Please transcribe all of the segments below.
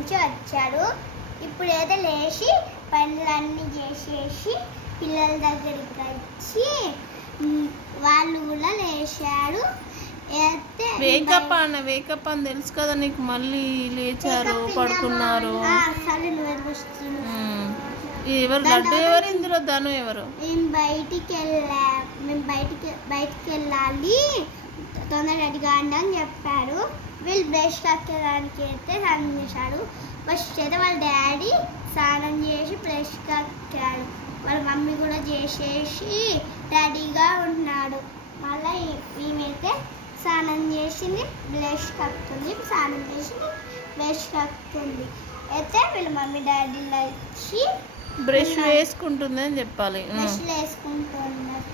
నుంచి వచ్చాడు. ఇప్పుడైతే లేచి పనులన్నీ చేసేసి పిల్లల దగ్గరికి వచ్చి వాళ్ళు కూడా లేచారు. వేకప్ అని తెలుసు కదా నీకు. మళ్ళీ లేచారు, పడుకున్నారు. ఎవరు లడ్డు ఎవరు ఇందులో ధను ఎవరు? మేము బయటికి వెళ్ళాలి తొందరగా రెడీగా అని చెప్పారు. వీళ్ళు బ్రష్ కక్కడానికి అయితే స్నానం చేశాడు. ఫస్ట్ అయితే వాళ్ళ డాడీ స్నానం చేసి బ్రష్ కక్కాడు. వాళ్ళ మమ్మీ కూడా చేసేసి రెడీగా ఉన్నాడు. మళ్ళీ ఈమెతే స్నానం చేసింది, బ్రష్ కక్కుతుంది, స్నానం చేసింది, బ్రష్ కక్కుతుంది. అయితే వీళ్ళ మమ్మీ డాడీలో వచ్చి బ్రష్ వేసుకుంటుంది అని చెప్పాలి. బ్రష్లు వేసుకుంటున్నారు.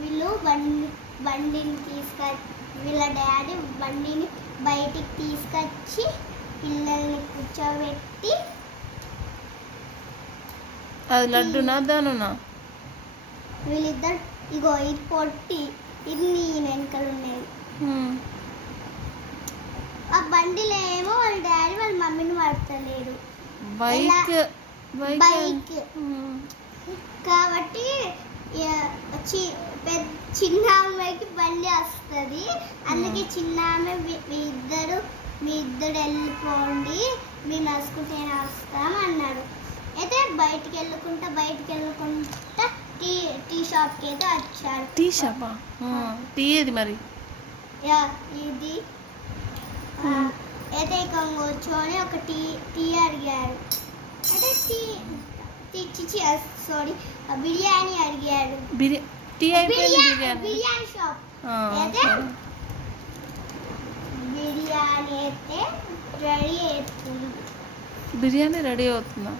వీళ్ళు బండిని వీళ్ళ డాడీ బండిని బయటికి తీసుకొచ్చి పిల్లల్ని కూర్చోబెట్టి అది లడ్డునా ధనునా? వీళ్ళిద్దరు ఇగో ఇది పొట్టి, ఇది నీ వెనకలు ఉండేది. ఆ బండిలో ఏమో వాళ్ళ డాడీ వాళ్ళ మమ్మీని పడతలేడు. బైక్ కాబట్టి చిన్న అమ్మాయికి బండి వస్తుంది. అందుకే చిన్న ఆమె మీ ఇద్దరు వెళ్ళిపోండి, మేము నడుచుకుంటే వస్తాం అన్నాడు. అయితే బయటికి వెళ్ళుకుంటా టీ షాప్కి అయితే వచ్చాడు. టీ షాపా? టీ ఏది మరి? ఇది అయితే ఇక కూర్చొని ఒక టీ అడిగాడు. అంటే బిర్యానీ అడిగాడు. బిర్యానీ షాప్ అయితే బిర్యానీ అయితే బిర్యానీ రెడీ అవుతుందా?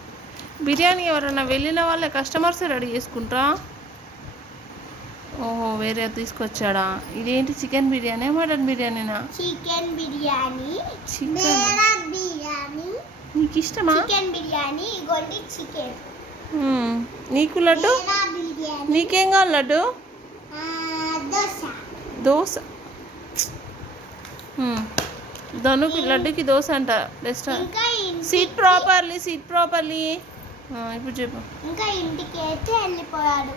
బిర్యానీ ఎవరైనా వెళ్ళిన వాళ్ళే కస్టమర్స్ రెడీ చేసుకుంటారా? ఓహో, వేరే తీసుకొచ్చాడా? ఇదేంటి చికెన్ బిర్యానీ మటన్ బిర్యానీనా? చికెన్ బిర్యానీ. నీకు ఇష్టమా? చికెన్ బిర్యానీ. గోల్డీ చికెన్. నీకు లడ్డు? నీకేం కావాలి లడ్డు? దోశ. ధనుకి లడ్డుకి దోశ అంట. Seat properly. ఇప్పుడు చెప్పు. ఇంకా ఇంటికి అయితే వెళ్ళిపోయాడు.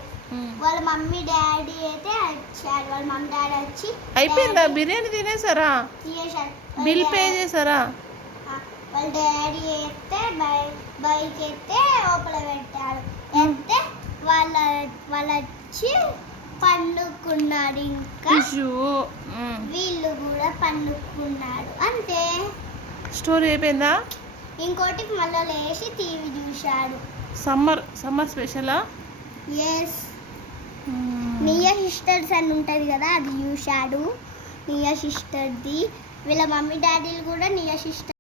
వాళ్ళ మమ్మీ డాడీ అయితే వచ్చారు. వాళ్ళ మమ్మీ డాడీ వచ్చి అయిపోయిందా? బిర్యానీ తినేసారా? బిల్ పే చేసారా? వాళ్ళ డాడీ అయితే బైక్ అయితే లోపల పెట్టాడు. అయితే వాళ్ళు వచ్చి పండుకున్నాడు. ఇంకా వీళ్ళు కూడా పండుకున్నాడు. అంతే, స్టోరీ అయిపోయిందా? ఇంకోటి మళ్ళీ లేచి టీవీ చూశాడు. సమ్మర్ స్పెషలా? ఎస్. నియా సిస్టర్స్ అని ఉంటుంది కదా, అది చూశాడు. నియా సిస్టర్ది. వీళ్ళ మమ్మీ డాడీలు కూడా నియా సిస్టర్